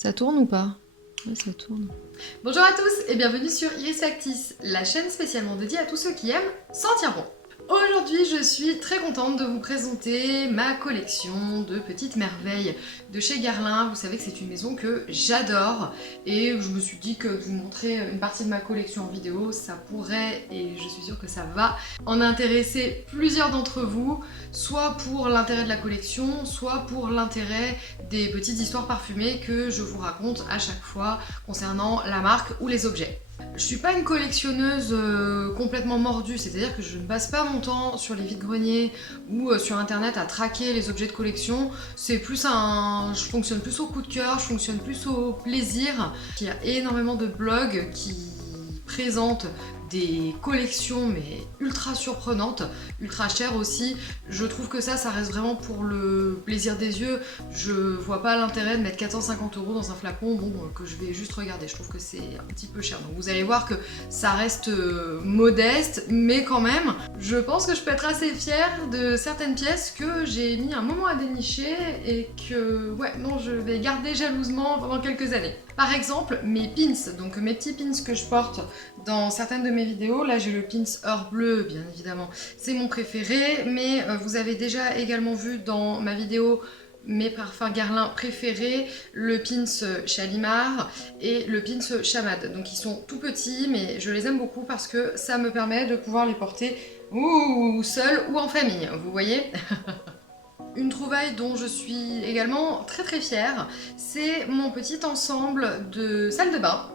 Ça tourne ou pas? Ouais, ça tourne. Bonjour à tous et bienvenue sur Iris Factice, la chaîne spécialement dédiée à tous ceux qui aiment sentir bon. Aujourd'hui, je suis très contente de vous présenter ma collection de petites merveilles de chez Guerlain. Vous savez que c'est une maison que j'adore et je me suis dit que de vous montrer une partie de ma collection en vidéo, ça pourrait, et je suis sûre que ça va, en intéresser plusieurs d'entre vous, soit pour l'intérêt de la collection, soit pour l'intérêt des petites histoires parfumées que je vous raconte à chaque fois concernant la marque ou les objets. Je suis pas une collectionneuse complètement mordue, c'est-à-dire que je ne passe pas mon temps sur les vides-greniers ou sur internet à traquer les objets de collection. C'est plus je fonctionne plus au coup de cœur, je fonctionne plus au plaisir. Il y a énormément de blogs qui présentent des collections mais ultra surprenantes, ultra chères aussi. Je trouve que ça reste vraiment pour le plaisir des yeux. Je vois pas l'intérêt de mettre 450 € dans un flacon, bon, que je vais juste regarder. Je trouve que c'est un petit peu cher. Donc vous allez voir que ça reste modeste, mais quand même, je pense que je peux être assez fière de certaines pièces que j'ai mis un moment à dénicher et que, ouais, non, je vais garder jalousement pendant quelques années. Par exemple, mes pins, donc mes petits pins que je porte dans certaines de mes vidéos. Là, j'ai le pins Heure Bleue, bien évidemment, c'est mon préféré, mais vous avez déjà également vu dans ma vidéo mes parfums Guerlain préférés, le pins Shalimar et le pins Chamad. Donc ils sont tout petits, mais je les aime beaucoup parce que ça me permet de pouvoir les porter ou seul ou en famille, vous voyez. Une trouvaille dont je suis également très fière, c'est mon petit ensemble de salle de bain.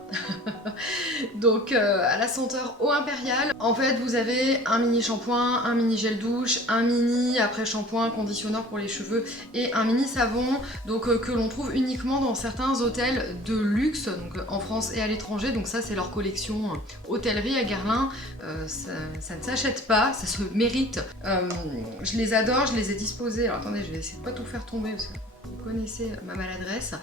Donc à la senteur eau impériale. En fait, vous avez un mini shampoing, un mini gel douche, un mini après shampoing, conditionneur pour les cheveux et un mini savon, donc que l'on trouve uniquement dans certains hôtels de luxe, donc en France et à l'étranger. Donc ça, c'est leur collection hôtellerie à Guerlain. Ça ne s'achète pas, ça se mérite. Je les adore, je les ai disposés. Alors attendez, je vais essayer de pas tout faire tomber parce que vous connaissez ma maladresse.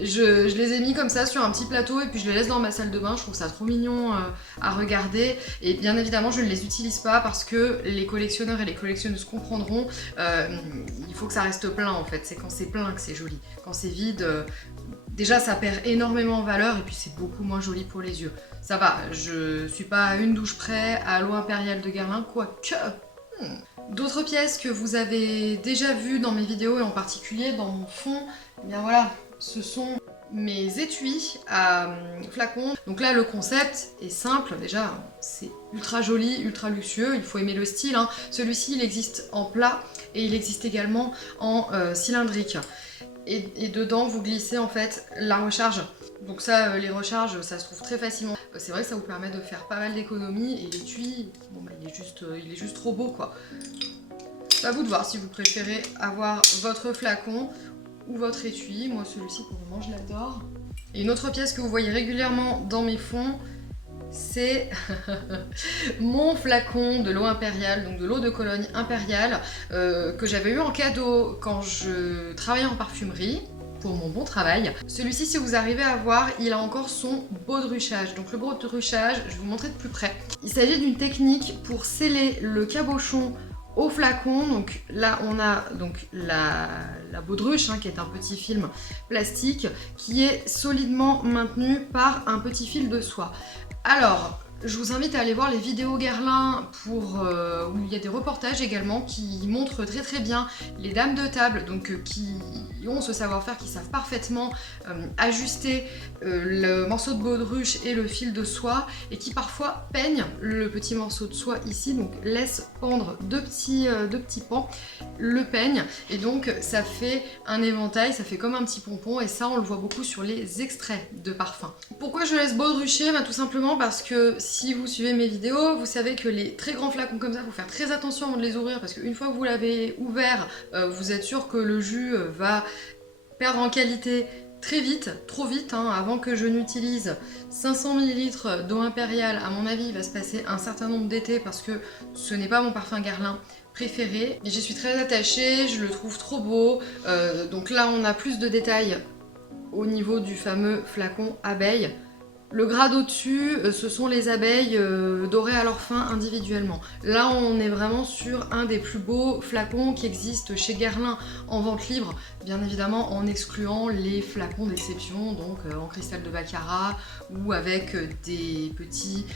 Je les ai mis comme ça sur un petit plateau et puis je les laisse dans ma salle de bain. Je trouve ça trop mignon à regarder. Et bien évidemment, je ne les utilise pas parce que les collectionneurs et les collectionneuses comprendront. Il faut que ça reste plein en fait. C'est quand c'est plein que c'est joli. Quand c'est vide, déjà ça perd énormément en valeur et puis c'est beaucoup moins joli pour les yeux. Ça va, je suis pas à une douche près à l'eau impériale de Guerlain, quoique... D'autres pièces que vous avez déjà vues dans mes vidéos et en particulier dans mon fond, eh bien voilà, ce sont mes étuis à flacons. Donc là, le concept est simple, déjà, c'est ultra joli, ultra luxueux, il faut aimer le style, hein. Celui-ci, il existe en plat et il existe également en cylindrique. Et dedans, vous glissez en fait la recharge. Donc ça, les recharges, ça se trouve très facilement. C'est vrai que ça vous permet de faire pas mal d'économies et l'étui, bon bah il est juste trop beau quoi. C'est à vous de voir si vous préférez avoir votre flacon ou votre étui. Moi celui-ci pour le moment je l'adore. Et une autre pièce que vous voyez régulièrement dans mes fonds, c'est mon flacon de l'eau impériale, donc de l'eau de Cologne impériale, que j'avais eu en cadeau quand je travaillais en parfumerie, pour mon bon travail. Celui-ci, si vous arrivez à voir, il a encore son baudruchage. Donc le baudruchage, je vais vous montrer de plus près. Il s'agit d'une technique pour sceller le cabochon au flacon. Donc là on a donc la baudruche, hein, qui est un petit film plastique qui est solidement maintenu par un petit fil de soie. Alors, je vous invite à aller voir les vidéos Guerlain où il y a des reportages également qui montrent très bien les dames de table, donc qui ont ce savoir-faire, qui savent parfaitement ajuster le morceau de baudruche et le fil de soie et qui parfois peignent le petit morceau de soie ici, donc laisse pendre deux petits pans, le peigne et donc ça fait un éventail, ça fait comme un petit pompon et ça on le voit beaucoup sur les extraits de parfums. Pourquoi je laisse baudrucher? Tout simplement parce que si vous suivez mes vidéos, vous savez que les très grands flacons comme ça, il faut faire très attention avant de les ouvrir parce qu'une fois que vous l'avez ouvert, vous êtes sûr que le jus va perdre en qualité très vite, trop vite, hein. Avant que je n'utilise 500 ml d'eau impériale, à mon avis, il va se passer un certain nombre d'étés parce que ce n'est pas mon parfum Guerlain préféré. Et j'y suis très attachée, je le trouve trop beau. Donc là, on a plus de détails au niveau du fameux flacon abeille. Le grade au-dessus, ce sont les abeilles dorées à leur fin individuellement. Là, on est vraiment sur un des plus beaux flacons qui existent chez Guerlain en vente libre, bien évidemment en excluant les flacons d'exception, donc en cristal de baccarat ou avec des petites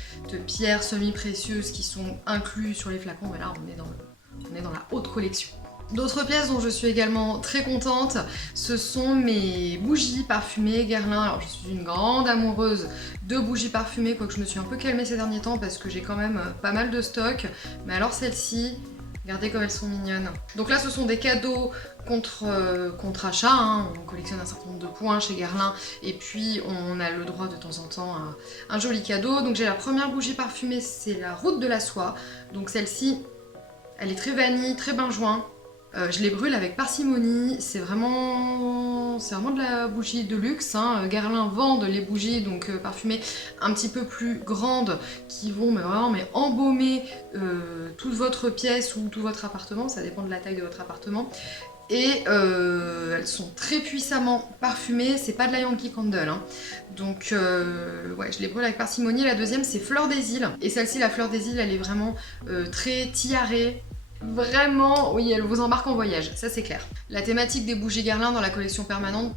pierres semi-précieuses qui sont inclus sur les flacons. Mais là, on est dans la haute collection. D'autres pièces dont je suis également très contente, ce sont mes bougies parfumées Guerlain. Alors je suis une grande amoureuse de bougies parfumées, quoique je me suis un peu calmée ces derniers temps parce que j'ai quand même pas mal de stock. Mais alors celles-ci, regardez comme elles sont mignonnes. Donc là ce sont des cadeaux contre achat, hein. On collectionne un certain nombre de points chez Guerlain et puis on a le droit de temps en temps à un joli cadeau. Donc j'ai la première bougie parfumée, c'est la Route de la Soie. Donc celle-ci, elle est très vanille, très benjoin. Je les brûle avec parcimonie, c'est vraiment de la bougie de luxe, hein. Guerlain vendent les bougies donc parfumées un petit peu plus grandes qui vont vraiment embaumer toute votre pièce ou tout votre appartement, ça dépend de la taille de votre appartement. Et elles sont très puissamment parfumées, c'est pas de la Yankee Candle, hein. Donc ouais, je les brûle avec parcimonie. La deuxième c'est Fleur des Îles, et celle-ci, la Fleur des Îles, elle est vraiment très tiarée. Vraiment, oui, elle vous embarque en voyage, ça c'est clair. La thématique des bougies Guerlain dans la collection permanente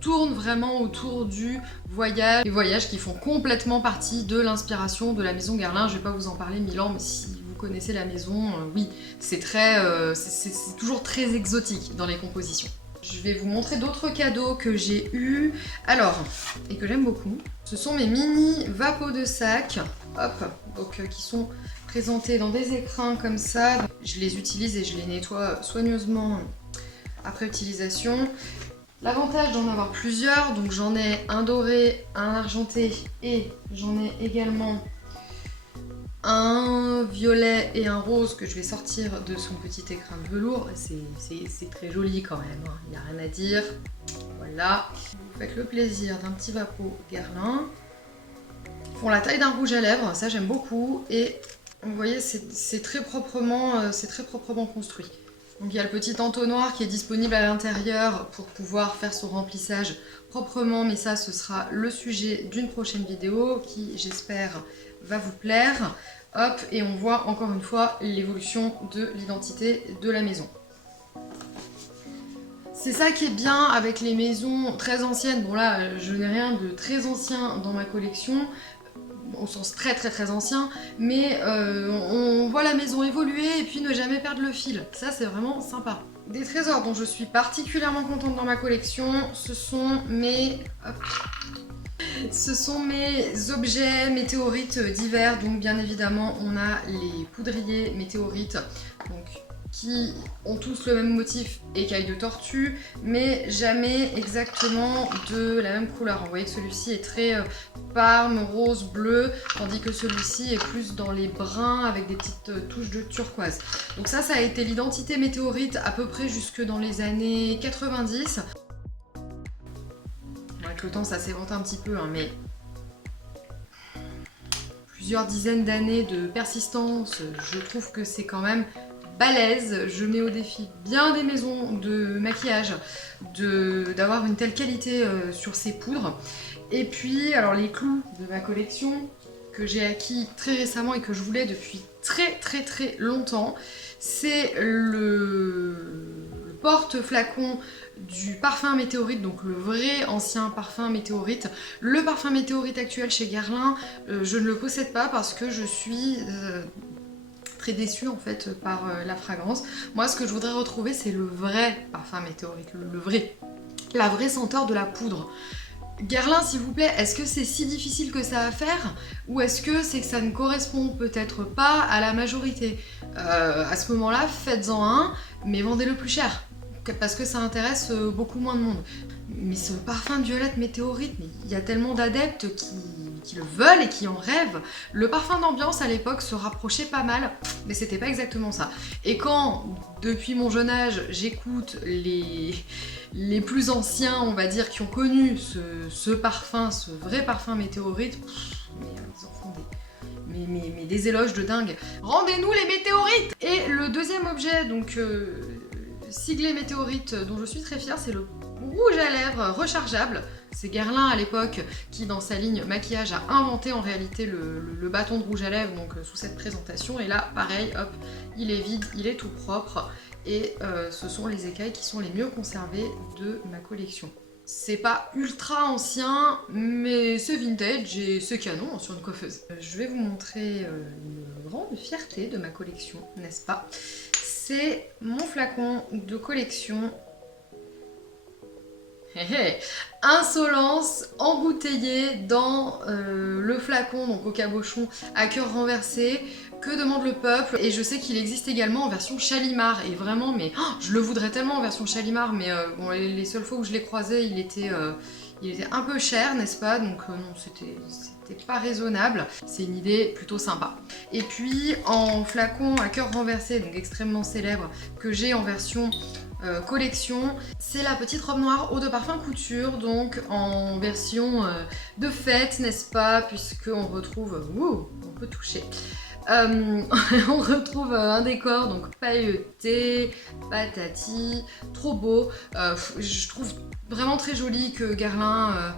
tourne vraiment autour du voyage. Les voyages qui font complètement partie de l'inspiration de la maison Guerlain. Je vais pas vous en parler 1000 ans, mais si vous connaissez la maison, oui, c'est toujours très exotique dans les compositions. Je vais vous montrer d'autres cadeaux que j'ai eus. Alors, et que j'aime beaucoup, ce sont mes mini vapeaux de sac, hop, donc qui sont présentés dans des écrins comme ça. Je les utilise et je les nettoie soigneusement après utilisation. L'avantage d'en avoir plusieurs, donc j'en ai un doré, un argenté et j'en ai également un violet et un rose que je vais sortir de son petit écrin de velours. C'est très joli quand même, hein. Il n'y a rien à dire. Voilà. Vous faites le plaisir d'un petit vapeau Guerlain. Ils font la taille d'un rouge à lèvres, ça j'aime beaucoup. Et vous voyez, c'est très proprement construit. Donc il y a le petit entonnoir qui est disponible à l'intérieur pour pouvoir faire son remplissage proprement, mais ça ce sera le sujet d'une prochaine vidéo qui, j'espère, va vous plaire. Hop, et on voit encore une fois l'évolution de l'identité de la maison. C'est ça qui est bien avec les maisons très anciennes. Bon là, je n'ai rien de très ancien dans ma collection, au sens très ancien, mais on voit la maison évoluer et puis ne jamais perdre le fil. Ça, c'est vraiment sympa. Des trésors dont je suis particulièrement contente dans ma collection, ce sont mes objets météorites divers. Donc bien évidemment, on a les poudriers météorites, donc qui ont tous le même motif, écailles de tortue, mais jamais exactement de la même couleur. Vous voyez que celui-ci est très parme, rose, bleu, tandis que celui-ci est plus dans les bruns avec des petites touches de turquoise. Donc ça a été l'identité météorite à peu près jusque dans les années 90. Avec le temps, ça s'évente un petit peu, hein, mais plusieurs dizaines d'années de persistance, je trouve que c'est quand même balèze. Je mets au défi bien des maisons de maquillage d'avoir une telle qualité sur ces poudres. Et puis, alors les clous de ma collection que j'ai acquis très récemment et que je voulais depuis très longtemps, c'est le porte-flacon du parfum météorite, donc le vrai ancien parfum météorite. Le parfum météorite actuel chez Guerlain, je ne le possède pas parce que je suis très déçue en fait par la fragrance. Moi, ce que je voudrais retrouver, c'est le vrai parfum météorite, la vraie senteur de la poudre. Guerlain, s'il vous plaît, est-ce que c'est si difficile que ça à faire, ou est-ce que c'est que ça ne correspond peut-être pas à la majorité? À ce moment-là, faites-en un, mais vendez-le plus cher, parce que ça intéresse beaucoup moins de monde. Mais ce parfum de violette météorite, mais il y a tellement d'adeptes qui le veulent et qui en rêvent. Le parfum d'ambiance à l'époque se rapprochait pas mal, mais c'était pas exactement ça. Et quand, depuis mon jeune âge, j'écoute les plus anciens, on va dire, qui ont connu ce parfum, ce vrai parfum météorite, mais ils en font des éloges de dingue. Rendez-nous les météorites! Et le deuxième objet, donc siglé météorite, dont je suis très fière, c'est le rouge à lèvres rechargeable. C'est Guerlain à l'époque qui, dans sa ligne maquillage, a inventé en réalité le bâton de rouge à lèvres, donc sous cette présentation. Et là, pareil, hop, il est vide, il est tout propre. Et ce sont les écailles qui sont les mieux conservées de ma collection. C'est pas ultra ancien, mais c'est vintage et c'est canon sur une coiffeuse. Je vais vous montrer une grande fierté de ma collection, n'est-ce pas? C'est mon flacon de collection. Insolence embouteillée dans le flacon, donc au cabochon à cœur renversé. Que demande le peuple? Et je sais qu'il existe également en version Chalimard, et vraiment, mais je le voudrais tellement en version Chalimard, mais bon, les seules fois où je l'ai croisé, il était un peu cher, n'est-ce pas? Donc non, c'était pas raisonnable. C'est une idée plutôt sympa. Et puis en flacon à cœur renversé, donc extrêmement célèbre, que j'ai en version collection, c'est la petite robe noire eau de parfum couture, donc en version de fête, n'est-ce pas? Puisqu'on retrouve, on peut toucher. On retrouve un décor donc pailleté, patati, trop beau. Je trouve vraiment très joli que Guerlain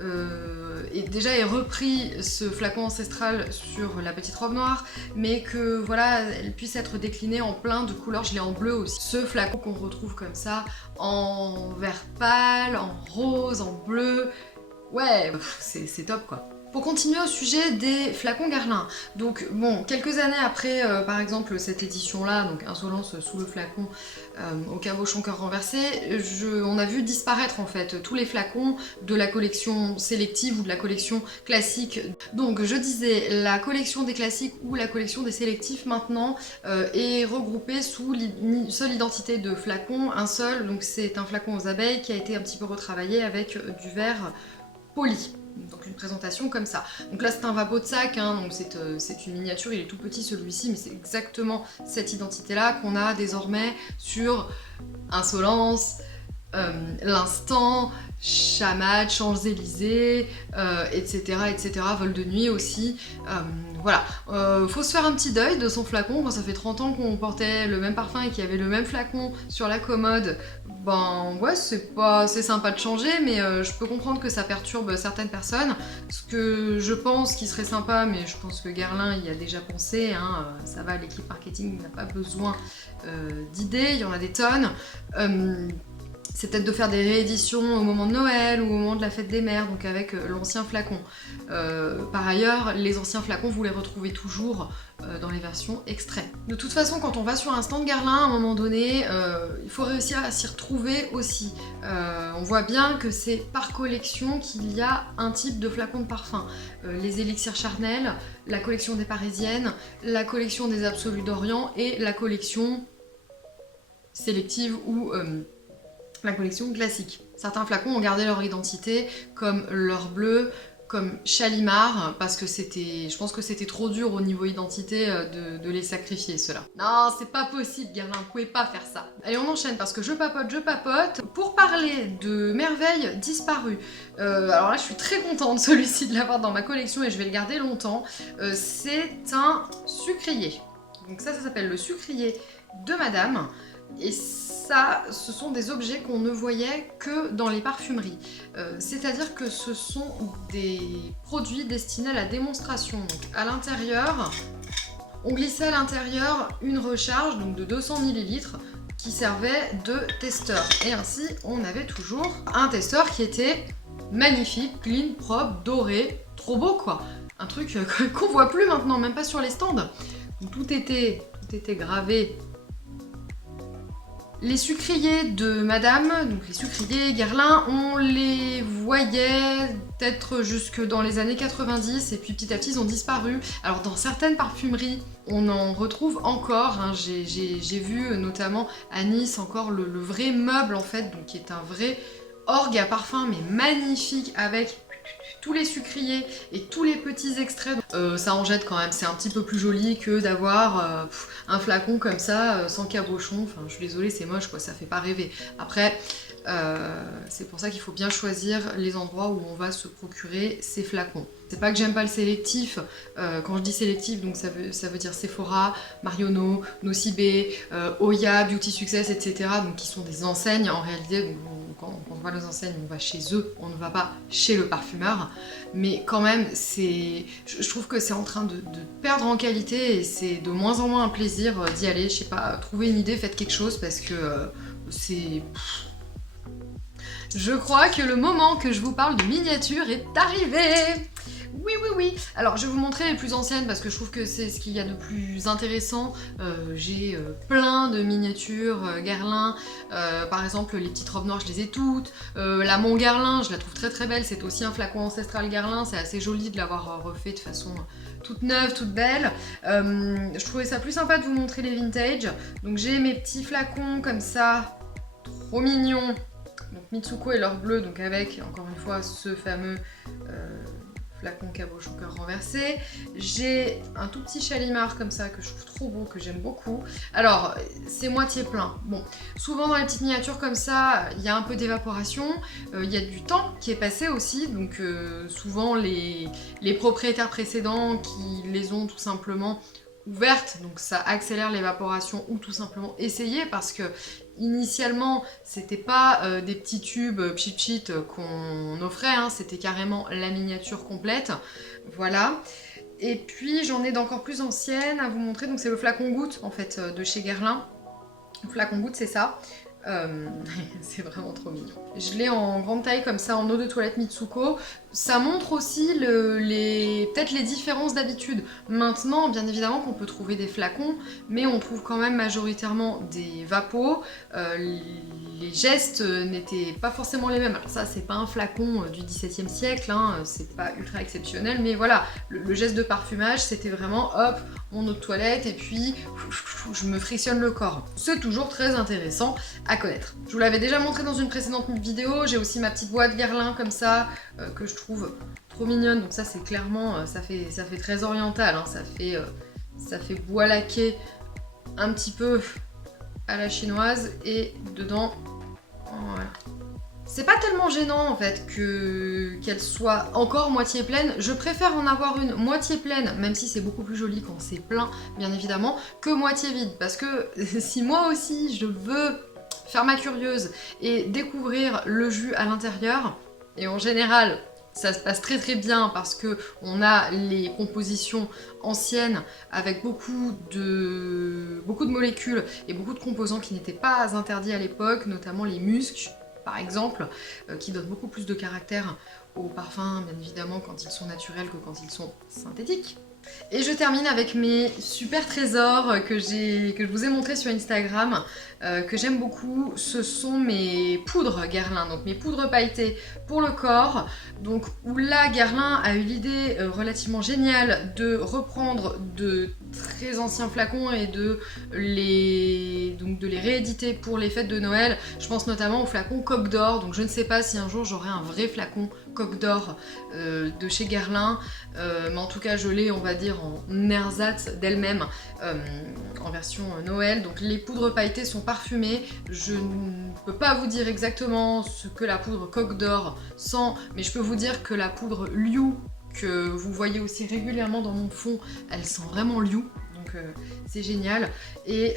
ait repris ce flacon ancestral sur la petite robe noire, mais que voilà, elle puisse être déclinée en plein de couleurs. Je l'ai en bleu aussi. Ce flacon qu'on retrouve comme ça en vert pâle, en rose, en bleu. Ouais, c'est top quoi. Pour continuer au sujet des flacons Guerlain, donc bon, quelques années après par exemple cette édition là, donc Insolence sous le flacon au cabochon cœur renversé, on a vu disparaître en fait tous les flacons de la collection sélective ou de la collection classique. Donc je disais, la collection des classiques ou la collection des sélectifs maintenant est regroupée sous une seule identité de flacon, un seul, donc c'est un flacon aux abeilles qui a été un petit peu retravaillé avec du verre poli. Donc une présentation comme ça. Donc là c'est un vapeau de sac, hein, donc c'est une miniature, il est tout petit celui-ci, mais c'est exactement cette identité-là qu'on a désormais sur Insolence, L'Instant, Chamat, Champs-Élysées, etc., etc., Vol de nuit aussi. Voilà, faut se faire un petit deuil de son flacon quand ça fait 30 ans qu'on portait le même parfum et qu'il y avait le même flacon sur la commode. Ben ouais, c'est sympa de changer, mais je peux comprendre que ça perturbe certaines personnes. Ce que je pense qui serait sympa, mais je pense que Guerlain y a déjà pensé, hein, ça va, l'équipe marketing n'a pas besoin d'idées, il y en a des tonnes. C'est peut-être de faire des rééditions au moment de Noël ou au moment de la fête des mères, donc avec l'ancien flacon. Par ailleurs, les anciens flacons, vous les retrouvez toujours dans les versions extraits. De toute façon, quand on va sur un stand Guerlain, à un moment donné, il faut réussir à s'y retrouver aussi. On voit bien que c'est par collection qu'il y a un type de flacon de parfum. Les élixirs charnels, la collection des Parisiennes, la collection des Absolus d'Orient et la collection sélective ou la collection classique. Certains flacons ont gardé leur identité, comme l'heure bleue, comme Chalimard, parce que je pense que c'était trop dur au niveau identité de les sacrifier, ceux-là. Non, c'est pas possible, Guerlain, vous pouvez pas faire ça. Allez, on enchaîne, parce que je papote. Pour parler de merveilles disparues, alors là, je suis très contente, celui-ci, de l'avoir dans ma collection, et je vais le garder longtemps. C'est un sucrier. Donc ça s'appelle le sucrier de Madame. Et ça, ce sont des objets qu'on ne voyait que dans les parfumeries. C'est-à-dire que ce sont des produits destinés à la démonstration. Donc à l'intérieur, on glissait à l'intérieur une recharge donc de 200 ml qui servait de testeur. Et ainsi, on avait toujours un testeur qui était magnifique, clean, propre, doré, trop beau quoi. Un truc qu'on voit plus maintenant, même pas sur les stands. Donc, tout était gravé. Les sucriers de Madame, donc les sucriers Guerlain, on les voyait peut-être jusque dans les années 90 et puis petit à petit ils ont disparu. Alors dans certaines parfumeries, on en retrouve encore, hein. J'ai vu notamment à Nice encore le vrai meuble en fait, donc qui est un vrai orgue à parfum mais magnifique avec tous les sucriers et tous les petits extraits. Ça en jette quand même, c'est un petit peu plus joli que d'avoir un flacon comme ça, sans cabochon. Enfin, je suis désolée, c'est moche quoi, ça fait pas rêver. Après, c'est pour ça qu'il faut bien choisir les endroits où on va se procurer ces flacons. C'est pas que j'aime pas le sélectif, quand je dis sélectif, donc ça veut dire Sephora, Marionneau, Nocibé, Oya, Beauty Success, etc. Donc qui sont des enseignes en réalité, donc, quand on voit les enseignes, on va chez eux, on ne va pas chez le parfumeur. Mais quand même, je trouve que c'est en train de perdre en qualité et c'est de moins en moins un plaisir d'y aller. Je sais pas, trouvez une idée, faites quelque chose parce que c'est... Je crois que le moment que je vous parle de miniature est arrivé. Oui, oui, oui. Alors, je vais vous montrer les plus anciennes parce que je trouve que c'est ce qu'il y a de plus intéressant. J'ai plein de miniatures Guerlain. Par exemple, les petites robes noires, je les ai toutes. La Mont Guerlain, je la trouve très très belle. C'est aussi un flacon ancestral Guerlain. C'est assez joli de l'avoir refait de façon toute neuve, toute belle. Je trouvais ça plus sympa de vous montrer les vintage. Donc, j'ai mes petits flacons comme ça, trop mignons. Donc, Mitsuko et l'or bleu, donc avec, encore une fois, ce fameux... flacon cabochon cœur renversé. J'ai un tout petit Chalimard comme ça que je trouve trop beau, que j'aime beaucoup. Alors, c'est moitié plein. Bon, souvent dans les petites miniatures comme ça, il y a un peu d'évaporation, il y a du temps qui est passé aussi, donc souvent les propriétaires précédents qui les ont tout simplement ouvertes, donc ça accélère l'évaporation ou tout simplement essayer parce que initialement, c'était pas des petits tubes pchit qu'on offrait, hein, c'était carrément la miniature complète. Voilà. Et puis j'en ai d'encore plus anciennes à vous montrer. Donc c'est le flacon goutte en fait de chez Guerlain. Le flacon goutte, c'est ça. C'est vraiment trop mignon. Je l'ai en grande taille comme ça en eau de toilette Mitsuko. Ça montre aussi peut-être les différences d'habitude. Maintenant, bien évidemment qu'on peut trouver des flacons, mais on trouve quand même majoritairement des vapos. Les gestes n'étaient pas forcément les mêmes. Alors ça, c'est pas un flacon du XVIIe siècle, hein, c'est pas ultra exceptionnel, mais voilà, le geste de parfumage, c'était vraiment hop, mon eau de toilette, et puis je me frictionne le corps. C'est toujours très intéressant à connaître. Je vous l'avais déjà montré dans une précédente vidéo, j'ai aussi ma petite boîte Guerlain comme ça, que je trouve trop mignonne, donc ça c'est clairement, ça fait très oriental, hein, ça fait bois laqué un petit peu à la chinoise, et dedans, voilà. C'est pas tellement gênant en fait qu'elle soit encore moitié pleine. Je préfère en avoir une moitié pleine, même si c'est beaucoup plus joli quand c'est plein, bien évidemment, que moitié vide. Parce que si moi aussi je veux faire ma curieuse et découvrir le jus à l'intérieur, et en général ça se passe très très bien parce que on a les compositions anciennes avec beaucoup de molécules et beaucoup de composants qui n'étaient pas interdits à l'époque, notamment les muscs par exemple, qui donnent beaucoup plus de caractère aux parfums, bien évidemment, quand ils sont naturels que quand ils sont synthétiques. Et je termine avec mes super trésors que je vous ai montrés sur Instagram, que j'aime beaucoup. Ce sont mes poudres Guerlain, donc mes poudres pailletées pour le corps. Donc où là, Guerlain a eu l'idée relativement géniale de reprendre de très anciens flacons et de les rééditer pour les fêtes de Noël. Je pense notamment au flacon Coque d'Or, donc je ne sais pas si un jour j'aurai un vrai flacon Coque d'Or de chez Guerlain, mais en tout cas je l'ai, on va dire, en ersatz d'elle-même, en version Noël. Donc les poudres pailletées sont parfumées, je ne peux pas vous dire exactement ce que la poudre Coque d'Or sent, mais je peux vous dire que la poudre Liu, que vous voyez aussi régulièrement dans mon fond, elle sent vraiment Liu, donc c'est génial. Et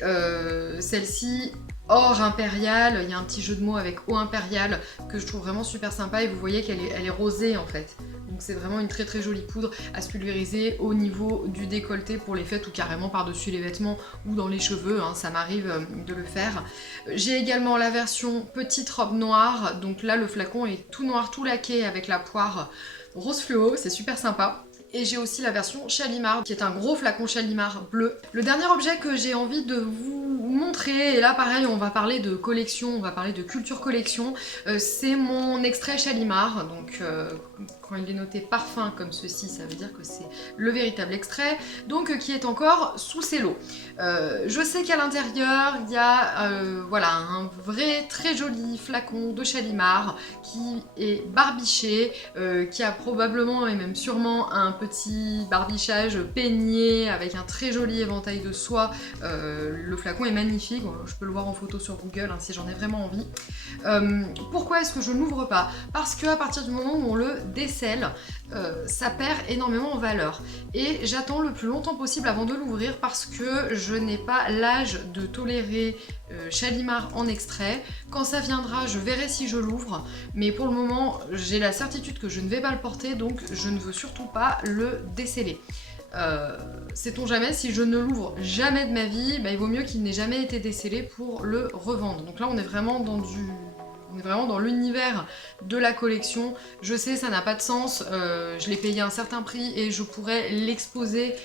celle-ci, or impérial, il y a un petit jeu de mots avec eau impériale que je trouve vraiment super sympa, et vous voyez qu'elle est rosée en fait. Donc c'est vraiment une très très jolie poudre à se pulvériser au niveau du décolleté pour les fêtes, ou carrément par-dessus les vêtements ou dans les cheveux, hein, ça m'arrive de le faire. J'ai également la version petite robe noire, donc là le flacon est tout noir, tout laqué avec la poire rose fluo, c'est super sympa. Et j'ai aussi la version Chalimard, qui est un gros flacon Chalimard bleu. Le dernier objet que j'ai envie de vous montrer, et là pareil on va parler de collection, on va parler de culture collection, c'est mon extrait Chalimard. Donc quand il est noté parfum comme ceci, ça veut dire que c'est le véritable extrait, donc qui est encore sous cello. Je sais qu'à l'intérieur il y a voilà, un vrai très joli flacon de Chalimard qui est barbiché, qui a probablement et même sûrement un petit barbichage peigné avec un très joli éventail de soie. Le flacon est magnifique, je peux le voir en photo sur Google hein, si j'en ai vraiment envie. Pourquoi est-ce que je n'ouvre pas? Parce qu'à partir du moment où on le décèle, ça perd énormément en valeur. Et j'attends le plus longtemps possible avant de l'ouvrir parce que je n'ai pas l'âge de tolérer Shalimar en extrait. Quand ça viendra, je verrai si je l'ouvre. Mais pour le moment, j'ai la certitude que je ne vais pas le porter, donc je ne veux surtout pas le déceler. Sait-on jamais, si je ne l'ouvre jamais de ma vie, bah, il vaut mieux qu'il n'ait jamais été décellé pour le revendre. Donc là, on est vraiment dans l'univers de la collection. Je sais, ça n'a pas de sens, je l'ai payé un certain prix et je pourrais l'exposer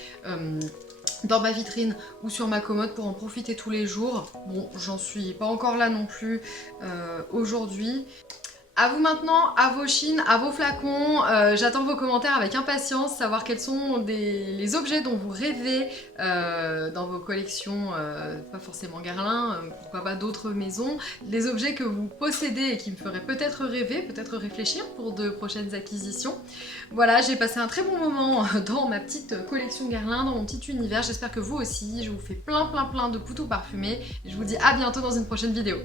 dans ma vitrine ou sur ma commode pour en profiter tous les jours. Bon, j'en suis pas encore là non plus aujourd'hui. À vous maintenant, à vos chines, à vos flacons, j'attends vos commentaires avec impatience, savoir quels sont les objets dont vous rêvez dans vos collections, pas forcément Guerlain, pourquoi pas d'autres maisons, les objets que vous possédez et qui me feraient peut-être rêver, peut-être réfléchir pour de prochaines acquisitions. Voilà, j'ai passé un très bon moment dans ma petite collection Guerlain, dans mon petit univers, j'espère que vous aussi, je vous fais plein de couteaux parfumés, et je vous dis à bientôt dans une prochaine vidéo.